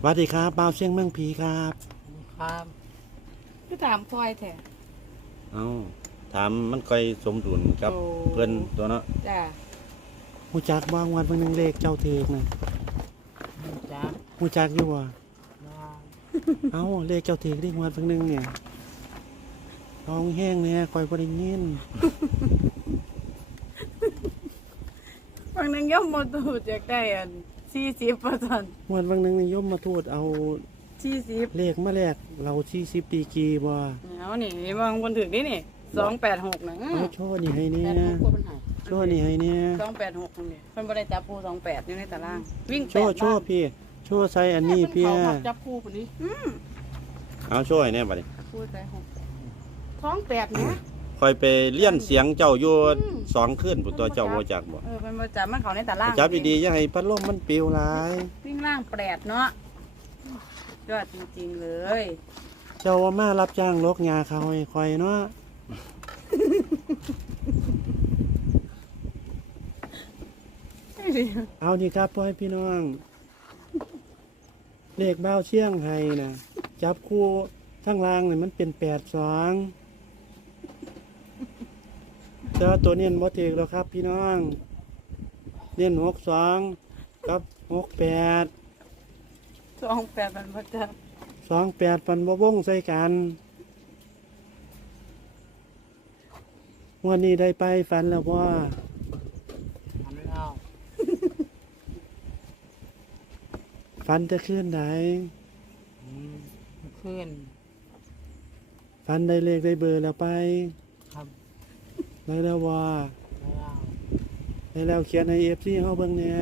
สวัสดีครับบ่าวเชียงเมืองผีครับ ครับก็ถามพลอยแท้ เอ้าถามมันค่อยสมดุลกับโอ้ เพิ่นตัวเนาะจ้าฮู้จักบ่วันเพิ่นนึงเลขเจ้าถือกนะจ้าฮู้จักอยู่บ่ว่าเอ้าเลขเจ้าถือกได้งวดเพิ่นนึงเนี่ยร้องแห้งเนี่ยค่อยบ่ได้ยินบางนึงย่อมมาตูดอยากได้อัน สี่สิบเปอร์เซ็นต์งวดเพิ่นนึงนี่ยมมาโทษเอาสี่สิบเลขมาแลกเรา40ดีกรีบ่เอานี่บางคนถึงนี่นี่สองแปดหกนะเอาโชว์นี่ให้เนี่ยแต่ทุกคนมันหายโชว์นี่ให้เนี่ยสองแปดหกนี่เพิ่นบ่ได้จับปูสองแปดอยู่ในตาราง วิ่งโชแปดว์โชว์พี่โชว์ใส่อันนี้พี่เขาจับคู่คนนี้เอาโชว์ให้แน่บัดนี้ปูใส่หกท้องแปดเนี่ย ค่อยไปเลี้ยนเสียงเจ้าอยู่สองคืนพุ่นตัวเจ้าบ่จักบ่เออเพิ่นบ่จับมันเขาในตารางจับดีๆอย่าให้พัดลมมันปลิวหลาย วิ่งล่างแปดเนาะยอดจริงๆเลย เจ้าว่ามารับจ้างลกงาเขาให้คอยเนาะเอานี่ครับพ่อให้พี่น้องเลขเบ้าเชียงไห้นะจับคู่ข้างล่างนี่มันเป็นแปดสอง แต่ว่าตัวเน้นบ่ถือแล้วครับ พี่น้อง เน้นหกสองกับหกแปดสองแปดมันบ่จับสองแปดปันบ่วงใส่กันวันนี้ได้ไปฝันแล้วว่าหันเล่าฝันจะขึ้นไหนอืมขึ้นฝันได้เลขได้เบอร์แล้วไปครับ ได้แล้วว่าเล่าได้แล้วเขียนให้เอฟซีเขาเบิ่งเนี่ย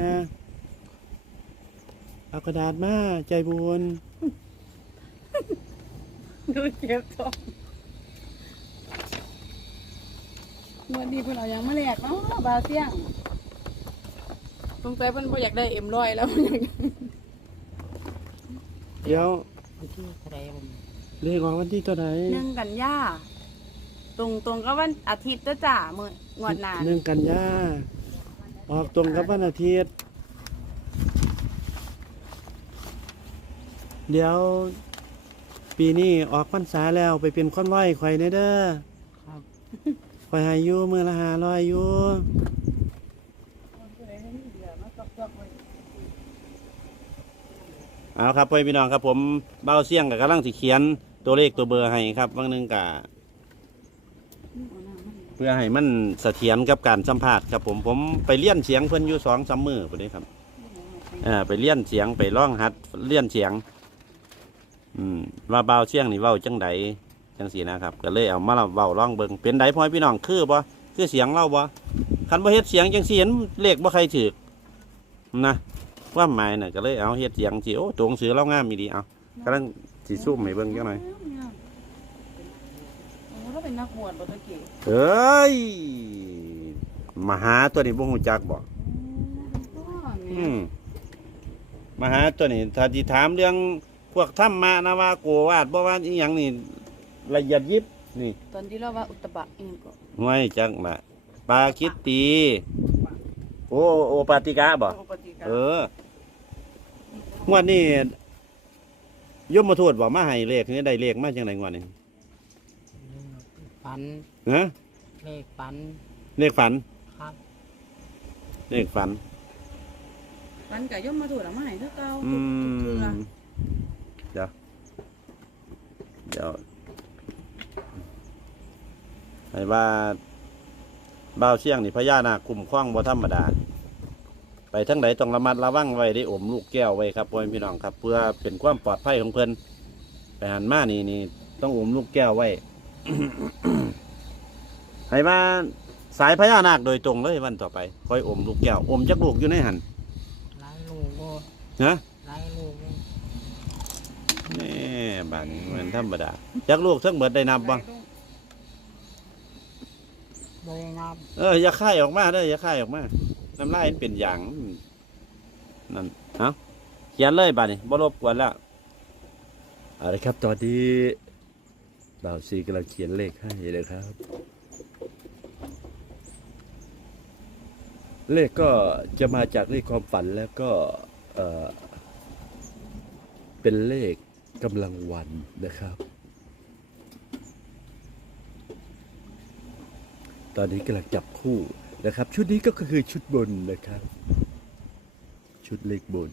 เอากระดาษมาใจบุญดูเจ็บท้องวันนี้เพิ่นเอาหยังมาแลกเนาะบาเสียงสงสัยเพิ่นบ่อยากได้เอ็มร้อยแล้วเพิ่นอยากได้เดี๋ยววันที่เท่าไหรผมเลขของวันที่ตัวไหน หนึ่งกันยา ตรงตรงก็วันอาทิตย์เด้อจ้ามื้องวดหน้าหนึ่งกันยาออกตรงกับวันอาทิตย์ เดี๋ยว ปีนี้ออกพรรษาแล้วไปเป็นคนไหวข่อยแน่เด้อครับข่อยให้อยู่มือละหาร้อยอยู่เอาครับพ่อพี่น้องครับผมเบ้าเสี่ยงกับกำลังสิเขียนตัวเลขตัวเบอร์ให้ครับบางหนึงกะ เพื่อให้มันเสถียรกับการสัมภาษณ์ครับผมผมไปเลี้ยนเสียงเพิ่นอยู่สองสามมือไปเลยครับเออไปเลี้ยนเสียงไปร้องหัดเลี้ยนเสียง อืมว่าเบาเสียงนี่เว้าจังใดจังสีนะครับ ก็เลยเอามาเล่าเว้าร้องเบิงเป็นไดพ่อพี่น้องคือบ่คือเสียงเล่าบ่คันบ่เฮ็ดเสียงจังสีเห็นเลขบ่ใครถือนะว่าหมายน่ะก็เลยเอาเฮ็ดเสียงสิโอ้ตัวหนังสือเล่างามมีดีเอากำลังสิซูมให้เบิ่งจังหน่อยอ้ถ้า เป็นนักบวชบ่ตะกี้เอ้ยมหาตัวนี้บ่ฮู้จักบ่อ๋ออืเนี่ยมมหาตัวนี้ถ้าสิถามเรื่องพวกธรรมะนะว่าโกวาดบ่ว่าอีหยังนี่ละเอียดยิบนี่ตอนที่เราว่าอุตตบะเองก็ห้วยจักมาปาคิดตีโอโอปาติกาบ่ปกติกาเอองวดนี้ยมมาโทษบ่มาให้เลขนี่ได้เลขมาจังได๋งวดนี้ ฝันฮะเลขฝันเลขฝันครับเลขฝันมันก็ย่อมมาถูกแล้วมาให้คือเก่าอืทุกๆเทื่อมเดี๋ยวเดี๋ยวให้ว่าบ่าวเชียงนี่พญานาคคุ้มครองบ่ธรรมดา ไปทั้งใดต้องระมัดระวังไว้ได้อมลูกแก้วไว้ครับพ่อแม่พี่น้องครับ เพื่อเป็นความปลอดภัยของเพิ่นไปหันมานี่นี่ต้องอมลูกแก้วไว้ ให้ว่าสายพญานาคโดยตรงเลยวันต่อไปคอยอมลูกแก้วอมจักลูกอยู่ในหันไล่ลูกก็นะไล่ลูกก็นี่บ้านนี้เหมือนธรรมดาจักลูกทั้งเบิดได้นับบ่โดยนับเอออย่าค่ายออกมาเด้ออย่าค่ายออกมาน้ำลายมันเป็นอย่างนั่นเอาเขียนเลยบ้านนี้บ่รบกวนแล้วเอาละครับตอนนี้ บ่าวซีกำลังเขียนเลขให้เลยครับ เลขก็จะมาจากเลขความฝันแล้วก็เป็นเลขกำลังวันนะครับ ตอนนี้กำลังจับคู่นะครับ ชุดนี้ก็คือชุดบนนะครับ ชุดเลขบน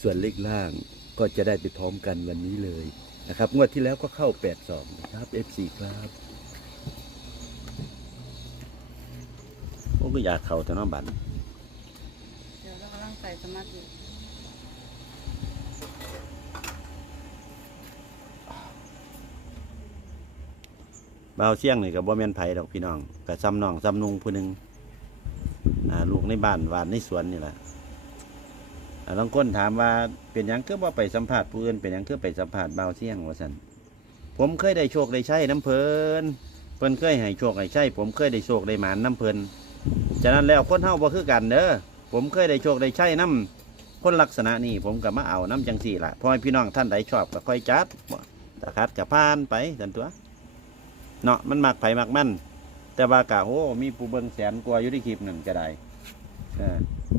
ส่วนเลขล่างก็จะได้ไปพร้อมกันวันนี้เลย นะครับงวดที่แล้วก็เข้า82นะครับ F4 ครับโอ้ก็อยากเข้าแต่น้องบัตรเดี๋ยวเรากำลังใส่สมาธิบ่าวเสี่ยงนี่กับบ่แม่นไผดอกพี่น้องกับซ้ำน้องซ้ำนุงผู้หนึ่งอ่าลูกในบ้านหวานในสวนนี่แหละ ลอ่าบางคนถามว่าเป็นหยังคือบ่าไปสัมภาษณ์ผู้อื่นเป็นหยังคือไปสัมภาษณ์บ่าเสี่ยงว่าซั่นผมเคยได้โชคได้ใช้น้ำเพลินเพิ่นเคยให้โชคให้ใช้ผมเคยได้โชคได้หมานน้ำเพิ่นฉะนั้นแล้วคนเฮาบ่คือกันเด้อผมเคยได้โชคได้ใช้น้ำคนลักษณะนี้ผมก็มาเอาน้ำจังสี่ละพอให้พี่น้องท่านใดชอบก็ค่อยจัดตะคัดก็ผ่านไปซั่นตัวเนาะมันมักไผ่มักมันแต่ว่ากะโอ้มีผู้เบิงแสนกว่าอยู่ที่คลิปนั่นก็ได้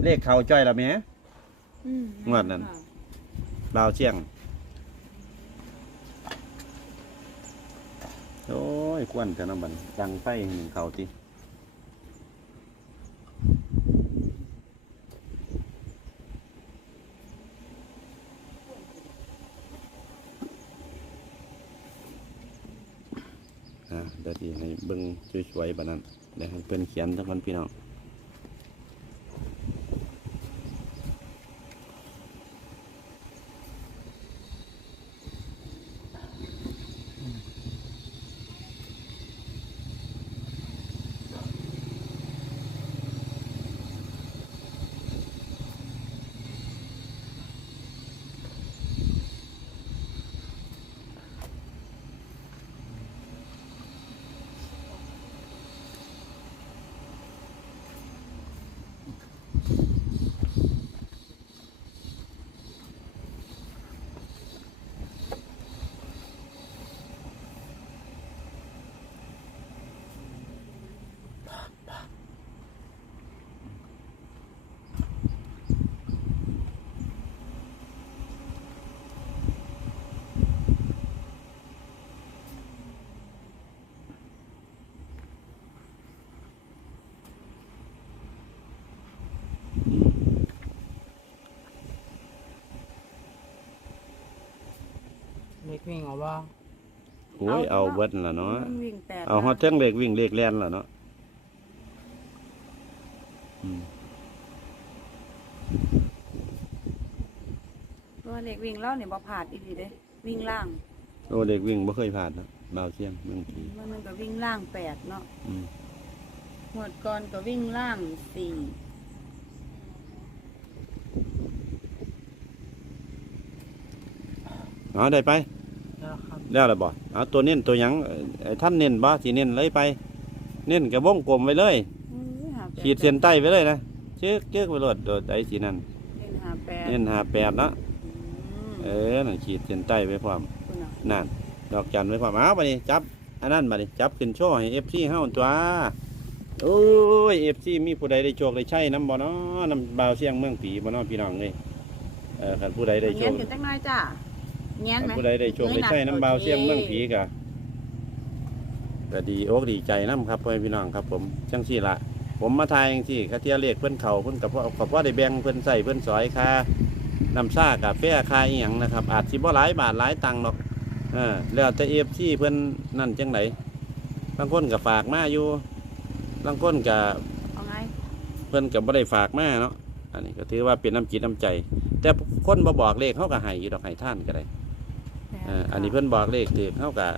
เลขเขาจ้อยละแหม่ อืมงวดนั้นลาวเชียง โอ้ยควนแต่น้ำบันดังไฟหนึ่งเขาติอ่าเดี๋ยวทีให้เบิ่งสวยๆบัดนั้นเดี๋ยวให้เพิ่นเขียนทั้งคนพี่น้อง เล็กวิ่งเอาว่าโอ้ยเอาเบิดนั่นล่ะเนาะมันวิ่งแปดเอาฮอดเทิงเลขวิ่งเลขแล่นล่ะเนาะอืมเพราะว่าเด็กวิ่งเล่าเนี่ยบ่ผ่านอีกทีเด้ วิ่งล่างโอ้เลขวิ่งบ่เคยผ่านนะบ่าวเชียงเมืองผีมันนึงก็วิ่งล่างแปดเนาะอืมหมวดก่อนก็วิ่งล่างสี่เอาได้ไป แล้วครับแล้วล่ะบ่เอาตัวเน้นตัวหยังเอ่อเอ่อท่านเน้นบ่สิเน้นเลยไป เน้นกับวงกลมไว้เลยอุ้ยหาแปดขีดเส้นใต้ไว้เลยนะเชือกเชือกไปโลดโดดไอ้สีนั่นเล่นหาแปดเน้นหาแปดเนาะอืมเออนั่นขีดเส้นใต้ไว้พร้อมคุณน่ะนั่นดอกจันไว้พร้อมเอาไปนี่จับอันนั้นมาดิจับขึ้นโชว์ให้ FC เฮาตัวโอ้ย FC มีผู้ใดได้โชคได้ใช้น้ำบ่เนาะน้ำบ่าวเสียงเมืองผีบ่เนาะพี่น้องเอ้ยเออคันผู้ใดได้โชเงี้ยคนกันจังน้อยจ้า เงี้ยนไหมผู้ใดได้โชคได้ใช้น้ำเบาวเสียงเมืองผีกะก็ดีอกดีใจน้ำครับพ่อแม่พี่น้องครับ ผมจังสี่ละผมมาทายจังสี่คาเทียเรียกเพื่อนเขาเพื่อนกับพ่อกับพ่อได้แบ่งเพื่อนใส่เพื่อนสอยค่าน้ำซ่ากาแฟค่าอีหยังนะครับ อาจสิบ่หลายบาทหลายตังค์หรอกเออแล้วแต่เอฟซีเพื่อนนั่นจังไหนบางคนก็ฝากมาอยู่บางคนก็เอาไงเพื่อนก็บ่ได้ฝากมาเนาะอันนี้ก็ถือว่าเป็นน้ำจิตน้ำใจ แต่คนบ่บอกเลขเขาก็ให้อยู่ดอกให้ท่านก็ได้ เอ่ออันนี้เพิ่นบอกเลขถือเท่ากับ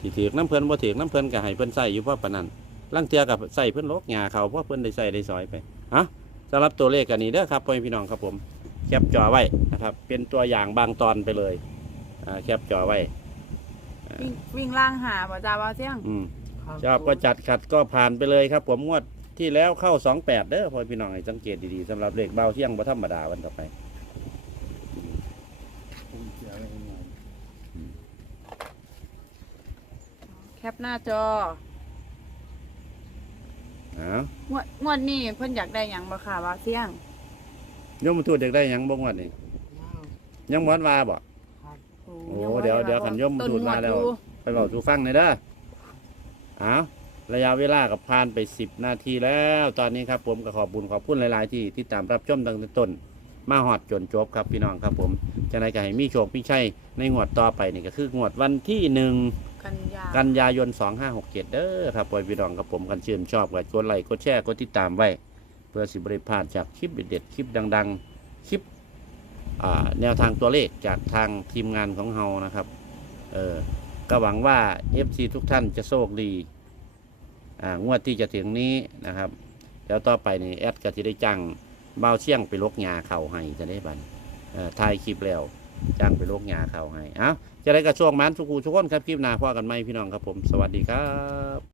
ที่ถือน้ำเพิ่นบ่ถือน้ำเพิ่นก็ให้เพิ่นใส่อยู่เพราะปานนั้นลังเทียกับใส่เพิ่นลกหญ้าเขาเพราะเพิ่นได้ใส่ได้ซอยไปฮะสำหรับตัวเลขกันนี้เด้อครับพ่อแม่พี่น้องครับผมแคปจอไว้นะครับ เป็นตัวอย่างบางตอนไปเลยอ่าแคปจอไว้วิ่งวิ่งล่างหาบ่จ้าว่าเสียงอืมครับชอบก็จัดขัดก็ผ่านไปเลยครับ ผมงวดที่แล้วเข้า28เด้อพ่อแม่พี่น้องให้สังเกตดีๆสำหรับเลขเบาเที่ยงบ่ธรรมดาวันต่อไป ปหน้าจออ้าวงวดงวดนี้เพิ่นอยากได้หยังบ่ค่ะว่าเสียงโยมทูตอยากได้หยังบ่งวดนี่ยังยังบ่ทันว่าบ่ครับโอ้เดี๋ยวเดี๋ยวขันย่อมต้นดูดงวมาดแล้อวยู่ไปบอกทูฟังหน่อยเด้อเอาระยะเวลากับผ่านไปสิบนาทีแล้ว ตอนนี้ครับผมก็ขอบบุญขอบคุณหลาย ๆ ที่ที่ตามรับชมตั้งแต่ต้น มาหอดจนจบครับพี่น้องครับผมจะในก็ให้มีโชคมีชัยในงวดต่อไปนี่ก็คืองวดวันที่หนึ่ง กันยากันยายน 2567 เด้อครับพ่อยพี่น้องครับผมกันชื่นชอบกันกดไลค์กดแชร์กดติดตามไว้ เพื่อสิบริพลาดจากคลิปเด็ดๆคลิปดัง ๆ คลิปอ่าแนวทางตัวเลขจากทางทีมงานของเฮานะครับเออก็หวังว่า FC ทุกท่านจะโชคดีอ่างวดที่จะถึงนี้นะครับ แล้วต่อไปนี่แอดก็จะได้จ้างเบาเชี่ยงไปลกยาเข่าให้จะได้บันเออถ่ายคลิปแล้วจ้างไปลกยาเข่าให้ เอ้า จะได้กระช่วงมันทุกคูทุกคนครับคลิปหน้าพ่อกันไหมพี่น้องครับผม สวัสดีครับ